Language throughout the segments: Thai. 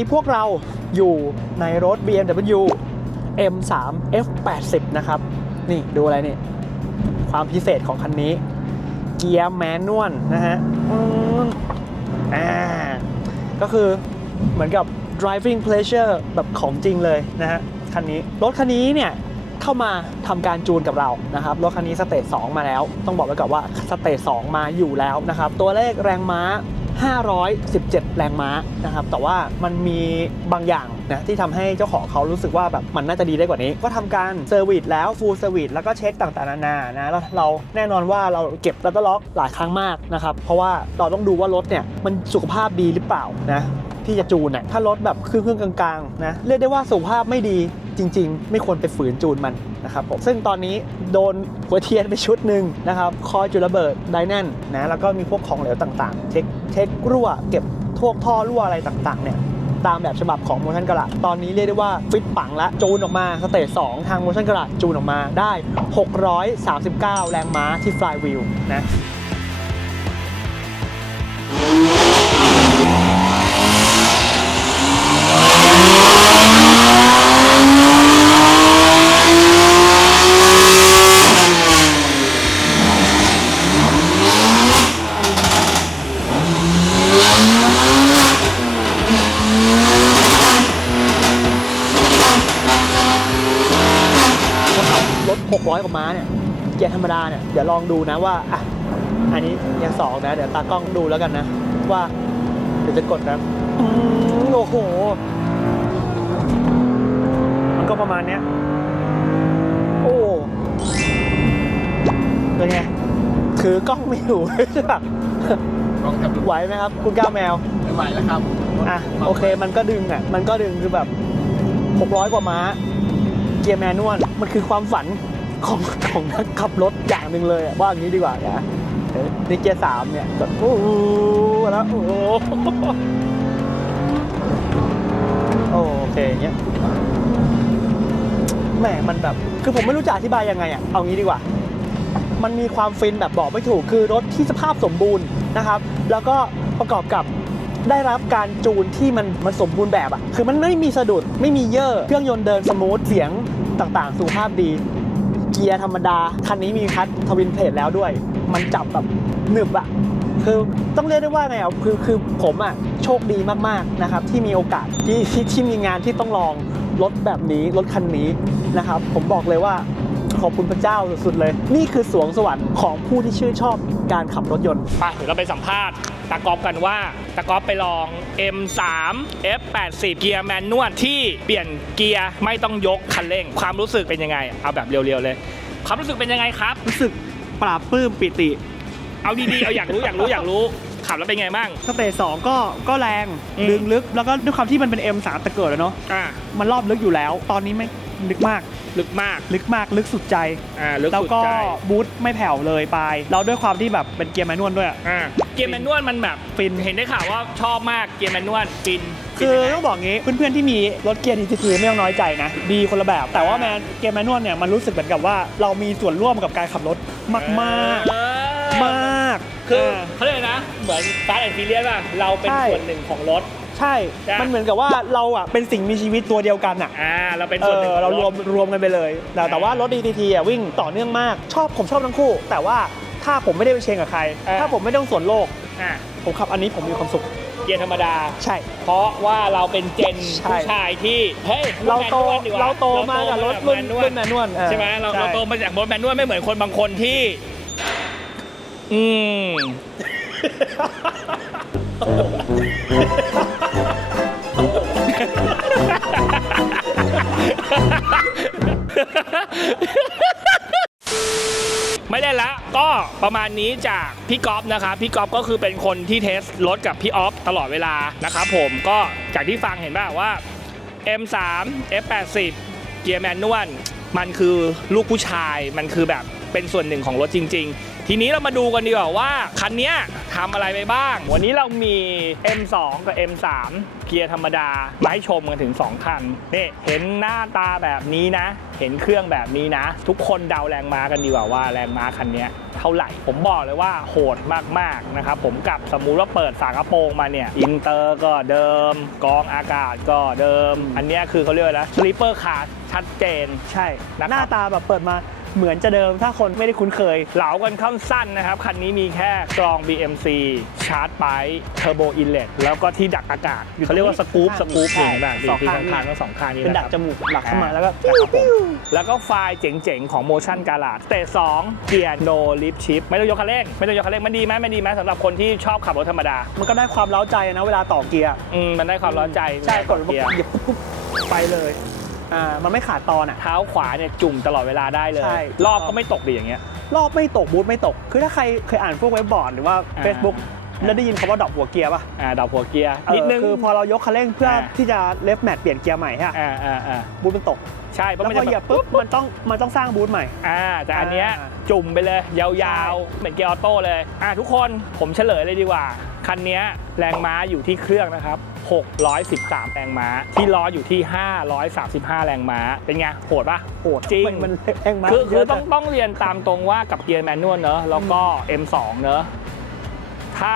นี้พวกเราอยู่ในรถ BMW M3 F80 นะครับ นี่ดูอะไรนี่ ความพิเศษของคันนี้ เกียร์แมนนวลนะฮะอ่าก็คือเหมือนกับ driving pleasure แบบของจริงเลยนะฮะคันนี้ รถคันนี้เนี่ยเข้ามาทำการจูนกับเรานะครับ รถคันนี้สเตจ2มาแล้ว ต้องบอกไว้ก่อนว่าสเตจ2มาอยู่แล้วนะครับ ตัวเลขแรงม้า 517 แรงม้านะครับ แต่ว่ามันมีบางอย่างนะที่ทำให้เจ้าของเขารู้สึกว่าแบบมันน่าจะดีได้กว่านี้ ก็ทำการเซอร์วิสแล้วฟูลเซอร์วิสแล้วก็เช็คต่างๆนานานะแล้วเราแน่นอนว่าเราเก็บรัตเตอร์ล็อกหลายครั้งมากนะครับ เพราะว่าเราต้องดูว่ารถเนี่ยมันสุขภาพดีหรือเปล่านะที่จะจูนเนี่ยถ้ารถแบบครึ่งๆกลางๆนะเรียกได้ว่าสุขภาพไม่ดี จริง ๆ ไม่ควรไปฝืนจูนมันนะครับผมซึ่งตอนนี้โดนหัวเทียนไปชุดหนึ่งนะครับคอยจุดระเบิดไดแน่นนะแล้วก็มีพวกของเหลวต่างๆ เช็คเช็ครั่ว เก็บทวกท่อรั่วอะไรต่างๆเนี่ยตามแบบฉบับของ Motion g a r a g e ตอนนี้เรียกได้ว่าฟิตปังและจูนออกมาสเตจ2ทาง Motion g a r a g e จูนออกมาได้ 639 แรงม้าที่ Flywheel นะ 600กว่าม้าเนี่ยเกียร์ธรรมดาเนี่ยเดี๋ยวลองดูนะว่าอะอันนี้เกียร์สองนะ เดี๋ยวตากล้องดูแล้วกันนะ ว่าเดี๋ยวจะกดนะอืมโอ้โห มันก็ประมาณเนี้ยโอ้เป็นไงถือกล้องไม่อยู่ใช่ปะลองจับดูไหวไหมครับ คุณก้าวแมวไม่ไหวแล้วครับอะโอเคมันก็ดึงอะมันก็ดึงคือแบบ 600 กว่าม้า เกียร์แมนนวลมันคือความฝัน ของของนักขับรถอย่างหนึ่งเลยอะว่าอย่างนี้ดีกว่านะในเกียร์สามเนี่ยก็โอ้โหแล้วโอ้โหโอเคเงี้ยแหมมันแบบคือผมไม่รู้จะอธิบายยังไงอะเอางี้ดีกว่า มันมีความฟินแบบบอกไม่ถูกคือรถที่สภาพสมบูรณ์นะครับ แล้วก็ประกอบกับได้รับการจูนที่มันมันสมบูรณ์แบบอะคือมันไม่มีสะดุดไม่มีเย่อเครื่องยนต์เดินสมูทเสียงต่างๆสุภาพดี เกียร์ธรรมดา คันนี้มีคัททวินเพลทแล้วด้วย มันจับแบบหนึบอะคือต้องเรียกได้ว่าไงอะคือคือผมอะโชคดีมากๆนะครับที่มีโอกาสที่ที่ที่มีงานที่ต้องลองรถแบบนี้รถคันนี้นะครับ ผมบอกเลยว่าขอบคุณพระเจ้าสุดๆเลย นี่คือสวงสวรรค์ของผู้ที่ชื่นชอบการขับรถยนต์ ไปเดี๋ยวเราไปสัมภาษณ์ ตากอล์ฟกันว่าตากอล์ฟไปลอง M3 F80 เกียร์แมนนวลที่เปลี่ยนเกียร์ไม่ต้องยกคันเร่ง ความรู้สึกเป็นยังไง เอาแบบเรียวๆเลย ความรู้สึกเป็นยังไงครับ รู้สึกปราบปลื้มปิติ เอาดีๆ เอาอยากรู้อยากรู้อยากรู้ขับแล้วเป็นไงบ้าง สเตจสองก็ก็แรง อืม ดึงลึก แล้วก็ด้วยความที่มันเป็น M3 แต่เกิดแล้วเนาะ อ่า มันรอบลึกอยู่แล้ว ตอนนี้ไม่ ลึกมาก ลึกมากลึกมากลึกสุดใจ อ่าลึกแล้วสุดก็ใจบูทไม่แผ่วเลยไปแล้วด้วยความที่แบบเป็นเกียร์แมนนวลด้วยอะ อ่าเกียร์แมนนวลมันแบบฟิน เห็นได้ข่าวว่าชอบมากเกียร์แมนนวลฟินคือฟินยังไงต้องบอกงี้เพื่อนๆที่มีรถเกียร์ DCT ไม่ต้องน้อยใจนะ ดีคนละแบบ แต่ว่าแมนเกียร์แมนนวลเนี่ยมันรู้สึกเหมือนกับว่าเรามีส่วนร่วมกับการขับรถมากๆเออ มาก คือเออเขาเรียกอะไรนะ เหมือนฟาสต์แอนด์ฟิเลียป่ะ เราเป็นใช่ ส่วนหนึ่งของรถ ใช่ จ้ะ มันเหมือนกับว่าเราอะเป็นสิ่งมีชีวิตตัวเดียวกันอะ อ่าเราเป็นเอส่วนหนึ่งอของเรารวมถรวมกันไปเลยแต่แต่ว่ารถ DCT อะวิ่งต่อเนื่องมาก ชอบผมชอบทั้งคู่ แต่ว่าถ้าผมไม่ได้ไปเชงกับใคร ถ้าผมไม่ต้องสวนโลก อ่าผมขับอันนี้ผมมีความสุข เกียร์ธรรมดา ใช่ เพราะว่าเราเป็นเจนใช่ ผู้ชายที่เฮ้ยเราโตแมนนวลดีกว่เราโตมากับรถรุ่นแมนนวลรุ่นแมนนวลเออใช่ไหมเราใช่เราโตมาจากรถแมนนวลไม่เหมือนคนบางคนที่ อืมไม่ ประมาณนี้จากพี่ก๊อฟนะครับพี่ก๊อฟก็คือเป็นคนที่เทสรถกับพี่ออฟตลอดเวลานะครับผมก็จากที่ฟังเห็นป่ะว่า M3 F80 เกียร์แมนนวลมันคือลูกผู้ชายมันคือแบบเป็นส่วนหนึ่งของรถจริง ๆ ทีนี้เรามาดูกันดีกว่าว่าคันเนี้ยทำอะไรไปบ้าง วันนี้เรามี M2 กับ M3 เกียร์ธรรมดามาให้ชมกันถึง 2 คันนี่เห็นหน้าตาแบบนี้นะ เห็นเครื่องแบบนี้นะ ทุกคนเดาแรงม้ากันดีกว่าว่าแรงม้าคันเนี้ยเท่าไหร่ ผมบอกเลยว่าโหดมากๆนะครับผมกับสมมุติว่าเปิดฝากระโปรงมาเนี่ยอินเตอร์ก็เดิม กองอากาศก็เดิม อันเนี้ยคือเขาเรียกว่าอะไรสลีปเปอร์คาร์ชัดเจนใช่นะครับหน้าตาแบบเปิดมา เหมือนจะเดิมถ้าคนไม่ได้คุ้นเคย เหลากันข้างสั้นนะครับ คันนี้มีแค่กรอง BMC ชาร์จไปเทอร์โบอินเลตแล้วก็ที่ดักอากาศอยู่เขาเรียกว่าสกู๊ปข้างสกู๊ปใช่นี่แบบสองที่ข้างข้างๆทั้งสองข้างนี้เป็นดักะครับจมูกหลักเข้ามาแล้วก็นะครับผมแล้วก็ไฟล์เจ๋งๆ ของ Motion Garage สเตจ2เกียร์ no lift shift ไม่ต้องยกคันเร่งไม่ต้องยกคันเร่งมันดีไหมมันดีไหมสำหรับคนที่ชอบขับรถธรรมดา มันก็ได้ความเล้าใจนะเวลาต่อเกียร์อืมมันได้ความร้อนใจใช่กดเกียร์เหยียบปุ๊บปุ๊บไปเลย อ่ามันไม่ขาดตอนอะ เท้าขวาเนี่ยจุ่มตลอดเวลาได้เลย ใช่ รอบก็ไม่ตกดีอย่างเงี้ย รอบไม่ตกบูทไม่ตก คือถ้าใครเคยอ่านพวกเว็บบอร์ดหรือว่า อ่า Facebook แล้วได้ยินคำว่าดรอปหัวเกียร์ป่ะอ่าดาวหัวเกียร์เออนิดนึงคือพอเรายกคันเร่งเพื่ออ่าที่จะเลฟแมทเปลี่ยนเกียร์ใหม่ฮะอ่าอ่าอ่าบูทมันตก ใช่เพราะแล้วมันพอจะเหยีแบยบบปุ๊บมันต้องมันต้องสร้างบูทใหม่ อ่าแต่อันเนี้ยอ่า จุ่มไปเลยยาวๆเหมือนเกียร์ออโต้เลย อ่าทุกคนผมเฉลยเลยดีกว่า คันเนี้ยแรงม้าอยู่ที่เครื่องนะครับ 613 แรงม้า ที่ล้ออยู่ที่ 535 แรงม้า เป็นไงโหดปะโหดจริงมันมันแรงมากคือคือเยะต้องต้องเรียนตามตรงว่ากับเกียร์แมนนวลเนอะแล้วก็ M2 เนอะถ้า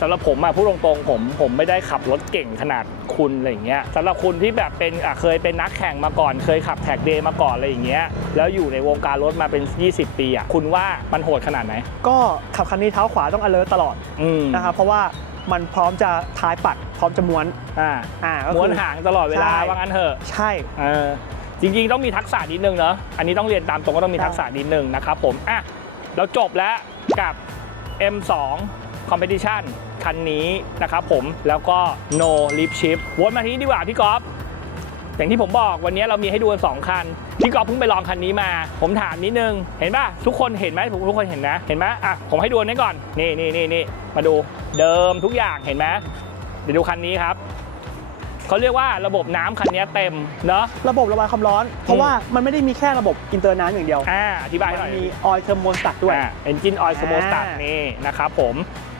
สำหรับผมอะพูดตรงๆผมผมไม่ได้ขับรถเก่งขนาดคุณอะไรอย่างเงี้ยสำหรับคุณที่แบบเป็นอะเคยเป็นนักแข่งมาก่อน เคยขับแท็กเดย์มาก่อนอะไรอย่างเงี้ยแล้วอยู่ในวงการรถมาเป็น 20 ปีอะคุณว่ามันโหดขนาดไหน ก็ขับคันนี้เท้าขวาต้อง alert ตลอดอืมนะครับเพราะว่า มันพร้อมจะท้ายปัด พร้อมจะม้วนอ่าอ่าก็คือ ม้วนหางตลอดเวลาใช่ ว่างั้นเถอะใช่ เออจริงๆต้องมีทักษะนิดนึงเนอะอันนี้ต้องเรียนตามตรงก็ต้องมีใช่ทักษะนิดนึงนะครับผมอะเราจบแล้วกับ M2 Competition คันนี้นะครับผมแล้วก็ No Lip Shift วนมาที่นี้ดีกว่าพี่กอล์ฟ อย่างที่ผมบอกวันนี้เรามีให้ดูกันสองคันพี่กอล์ฟเพิ่งไปลองคันนี้มา ผมถามนิดนึง เห็นป่ะ ทุกคนเห็นไหมทุกคนเห็นนะ เห็นไหมอะผมให้ดูอันนี้ก่อน นี่นี่นี่นี่มาดูเดิมทุกอย่างเห็นไหมเดี๋ยวดูคันนี้ครับเขาเรียกว่าระบบน้ำคันนี้เต็มเนอะระบบระบายความร้อน เพราะว่ามันไม่ได้มีแค่ระบบอินเตอร์น้ำอย่างเดียวอ่าอธิบายหมัน่อยนมีออยเทอร์โมสตัตด้วยเอนจินออยล์สโมสตัอ่านี่นะครับผม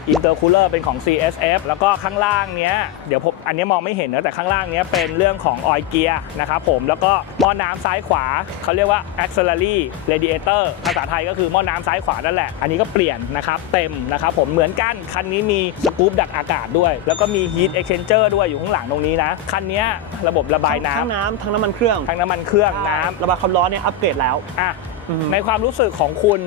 อินเตอร์คูลเลอร์เป็นของ CSF แล้วก็ข้างล่างเนี้ยเดี๋ยวผมอันนี้มองไม่เห็นนะแต่ข้างล่างเนี้ยเป็นเรื่องของออยเกียร์นะครับผมแล้วก็หม้อน้ำซ้ายขวาเขาเรียกว่า auxiliary radiator ภาษาไทยก็คือหม้อน้ำซ้ายขวานั่นแหละ อันนี้ก็เปลี่ยนนะครับเต็มนะครับผมเหมือนกัน คันนี้มีสกู๊ปดักอากาศด้วย แล้วก็มี heat exchanger ด้วยอยู่ข้างหลังตรงนี้นะ คันเนี้ยระบบระบายน้ทั้งน้ำทั้งน้ำมันเครื่องำทั้งน้ำมันเครื่องน้ำระบายความร้อนเนี่ยอัปเกรดแล้ว อะอืมในความรู้สึกของคุณ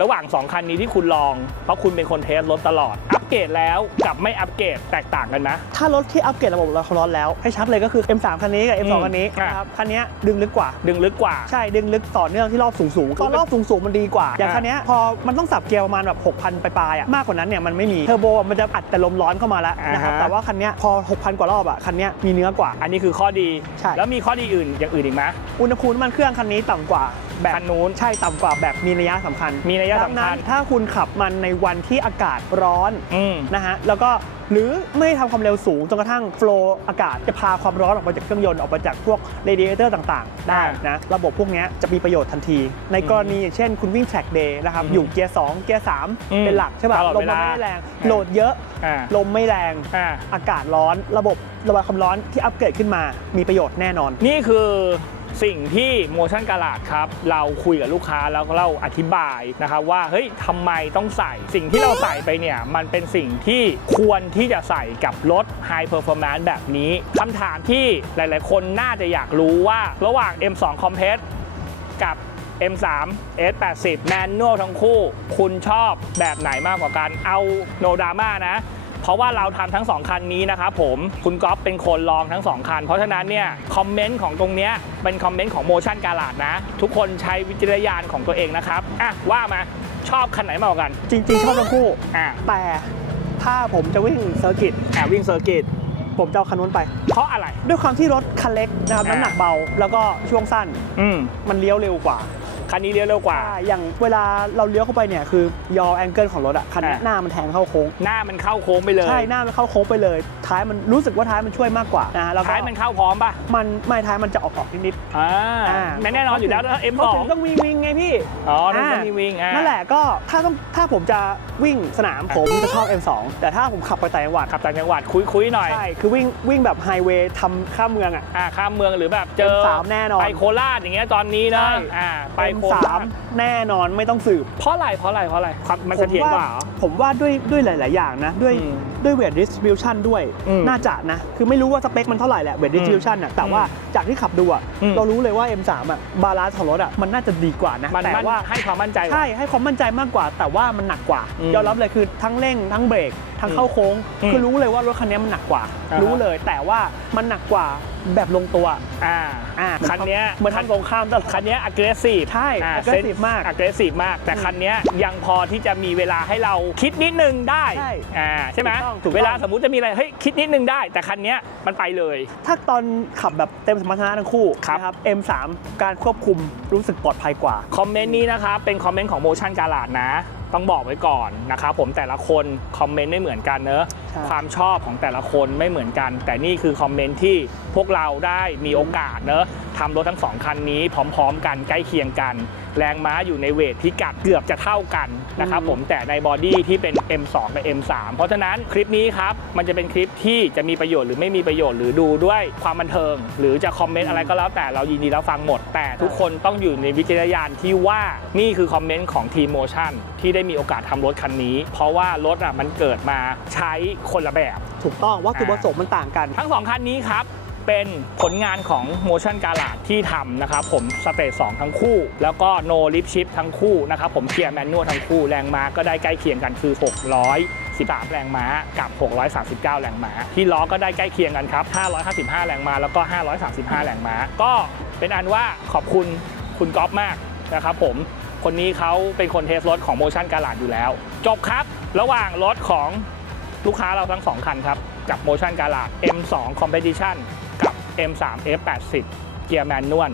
ระหว่าง 2 คันนี้ที่คุณลอง เพราะคุณเป็นคนเทสรถตลอด อัปเกรดแล้วกับไม่อัปเกรดแตกต่างกันไหมถ้ารถที่อัปเกรดระบบระบายความร้อนแล้ว ให้ชัดเลยก็คือ M3 คันนี้กับ M2 อืมคันนี้อะนะครับคันนี้ดึงลึกกว่า ดึงลึกกว่า ใช่ ดึงลึกต่อเนื่องที่รอบสูงสูงๆตอนรอบสูงสูงๆมันดีกว่า อย่างอะคันเนี้ยพอมันต้องสับเกียร์ประมาณแบบ6,000 ปลายๆอะ มากกว่านั้นเนี่ยมันไม่มี เทอร์โบมันจะอัดแต่ลมร้อนเข้ามาแล้วนะครับอ่าฮะแต่ว่าคันเนี้ยพอ 6,000 กว่ารอบอะ คันเนี้ยมีเนื้อกว่า อันนี้คือข้อดีใช่แล้วมีข้อดีอื่นอย่างอื่นอีกไหมอุณหภูมิน้ำมันเครื่องคันนี้ต่ำกว่าแบบคันนู้นใช่ต่ำกว่าแบบมีนัยสำคัญมีนัยสำคัญดังนั้นถ้าคุณขับมันในวันที่อากาศร้อนอืมนะฮะแล้วก็หรือไม่ทำความเร็วสูงจนกระทั่งโฟล์อากาศจะพาความร้อนออกมาจากเครื่องยนต์ออกมาจากพวกเรดิเอเตอร์ต่างๆ ได้นะระบบพวกเนี้ยจะมีประโยชน์ทันที ในกรณีอย่างเช่นคุณวิ่งแทร็กเดย์นะครับอืมอยู่เกียร์2เกียร์อืม3เป็นหลักใช่ป่ะตลอดลเวมลามันไม่แรงอ่าโหลดเยอะอ่าลมไม่แรงอ่าอากาศร้อน ระบบระบายความร้อนที่อัปเกรดขึ้นมามีประโยชน์แน่นอน นี่คือ สิ่งที่ Motion Garage ครับ เราคุยกับลูกค้าแล้วเราอธิบายนะครับว่าเฮ้ยทำไมต้องใส่สิ่งที่เราใส่ไปเนี่ย มันเป็นสิ่งที่ควรที่จะใส่กับรถ High Performance แบบนี้คำถามที่หลาย ๆ คนน่าจะอยากรู้ว่าระหว่าง M2 Compass กับ M3 S80 แมนนวลทั้งคู่ คุณชอบแบบไหนมากกว่ากัน เอาโนดราม่านะ เพราะว่าเราทำทั้ง 2 คันนี้นะครับผมคุณก๊อฟเป็นคนลองทั้ง 2 คัน เพราะฉะนั้นเนี่ยคอมเมนต์ของตรงเนี้ยเป็นคอมเมนต์ของโมชั่นการาดนะ ทุกคนใช้วิจารณญาณของตัวเองนะครับอะว่ามาชอบคันไหนมากกว่ากัน จริงๆ ชอบทั้งคู่อะแต่ถ้าผมจะวิ่งเซอร์กิตอะวิ่งเซอร์กิตผมจะเอาคันนู้นไป เพราะอะไร ด้วยความที่รถคันเล็กนะครับอ่าน้ำหนักเบา แล้วก็ช่วงสั้นอืมมันเลี้ยวเร็วกว่า คันนี้เลี้ยวเร็วกว่า ใช่อย่างเวลาเราเลี้ยวเข้าไปเนี่ยคือยอแองเกิลของรถอะคันเนี้ยอะ หน้ามันแทงเข้าโค้ง หน้ามันเข้าโค้งไปเลยใช่หน้ามันเข้าโค้งไปเลย ท้ายมันรู้สึกว่าท้ายมันช่วยมากกว่านะฮะแล้วก็ท้ายมันเข้าพร้อมป่ะมันไม่ท้ายมันจะออกออกนิดอ่าๆอ่าแน่นอนอยู่แล้วนะเขา M2 ถึงต้องวิ่งวิ่งไงพี่ อ๋อนั่นก็อ่ามีวิ่งอ่านั่นแหละก็ถ้าต้องถ้าผมจะวิ่งสนามผมจะชอบ M2 แต่ถ้าผมขับไปต่างจังหวัดขับต่างจังหวัดคุยๆหน่อย ใช่คือวิ่งวิ่งแบบไฮเวย์ทำข้ามเมืองอะ อ่าข้ามเมืองหรือแบบเจอ M3 แน่นอนไปโคราชอย่างเงี้ยตอนนี้นะใช่ อ่าไปโค M3 ราชแน่นอนไม่ต้องสืบ เพราะอะไรเพราะอะไรเพราะอะไรความมันเสถียรกว่าเหรอ ผมว่าด้วยด้วยหลาย ๆ อย่างนะ ด้วยอืมด้วยเวทดิส r i ิ u ชันด้วยอืมน่าจะนะ คือไม่รู้ว่าสเปคมันเท่าไหร่แหละเวทดิส r i ิ u ชันอะแต่ว่าจากที่ขับดูอะอืม เรารู้เลยว่า M3 อะบาลานซ์ของรถอะมันน่าจะดีกว่านะมันแต่มั่นว่า ให้ความมั่นใจกว่าใช่ ให้ความมั่นใจมากกว่า แต่ว่ามันหนักกว่าอืมยอมรับเลยคือทั้งเร่งทั้งเบรกทั้งเข้าโค้ง อืมคือรู้เลยว่ารถคันนี้มันหนักกว่า อ่าฮะ รู้เลยแต่ว่ามันหนักกว่าแบบลงตัวอ่าอ่าคันเนี้ยเหมือนทางตรงข้ามตลอดคันเนี้ย aggressive ใช่ aggressive มาก aggressive มาก แต่คันเนี้ยยังพอที่จะมีเวลาให้เราคิดนิดนึงได้ใช่อ่าใช่ไหมถูกต้องถูกต้อง เวลาสมมุติจะมีอะไรเฮ้ยคิดนิดนึงได้ แต่คันเนี้ยมันไปเลย ถ้าตอนขับแบบเต็มสมรรถนะทั้งคู่ครับ นะครับ M3 การควบคุมรู้สึกปลอดภัยกว่า คอมเมนต์นี้นะครับเป็นคอมเมนต์ของ Motion กาลาดนะ ต้องบอกไว้ก่อนนะครับผมแต่ละคนคอมเมนต์ไม่เหมือนกันเนอะใช่ ความชอบของแต่ละคนไม่เหมือนกัน แต่นี่คือคอมเมนต์ที่พวกเราได้มีโอกาสเนอะทำรถทั้งสองคันนี้พร้อม ๆ กันใกล้เคียงกัน แรงม้าอยู่ในเวทพิกัดเกือบจะเท่ากันนะครับผมแต่ในบอดี้ที่เป็น M2 กับ M3 เพราะฉะนั้นคลิปนี้ครับ มันจะเป็นคลิปที่จะมีประโยชน์หรือไม่มีประโยชน์หรือดูด้วยความบันเทิง หรือจะคอมเมนต์อะไรก็แล้วแต่เรายินดีรับฟังหมด แต่ทุกคนต้องอยู่ในวิจารณญาณที่ว่านี่คือคอมเมนต์ของทีมโมชั่นที่ได้มีโอกาสทำรถคันนี้ เพราะว่ารถอะมันเกิดมาใช้คนละแบบ ถูกต้องวัตถุประสงค์มันต่างกัน ทั้งสองคันนี้ครับ เป็นผลงานของ Motion g a l a ที่ทำนะครับผมสเตจ2ทั้งคู่ แล้วก็ No Lip Shift ทั้งคู่นะครับผมเกียร์แมนนวลทั้งคู่แรงม้าก็ได้ใกล้เคียงกันคือ 613 แรงม้ากับ 639 แรงม้า ที่ล้อก็ได้ใกล้เคียงกันครับ 555 แรงม้าแล้วก็ 535 แรงม้า ก็เป็นอันว่าขอบคุณคุณก๊อฟมากนะครับผมคนนี้เขาเป็นคนเทสรถของ Motion g a l a อยู่แล้ว จบครับระหว่างรถของลูกค้าเราทั้ง 2 คันครับ กับ Motion g a l a M2 Competition กับ M3 F80 เกียร์แมนนวล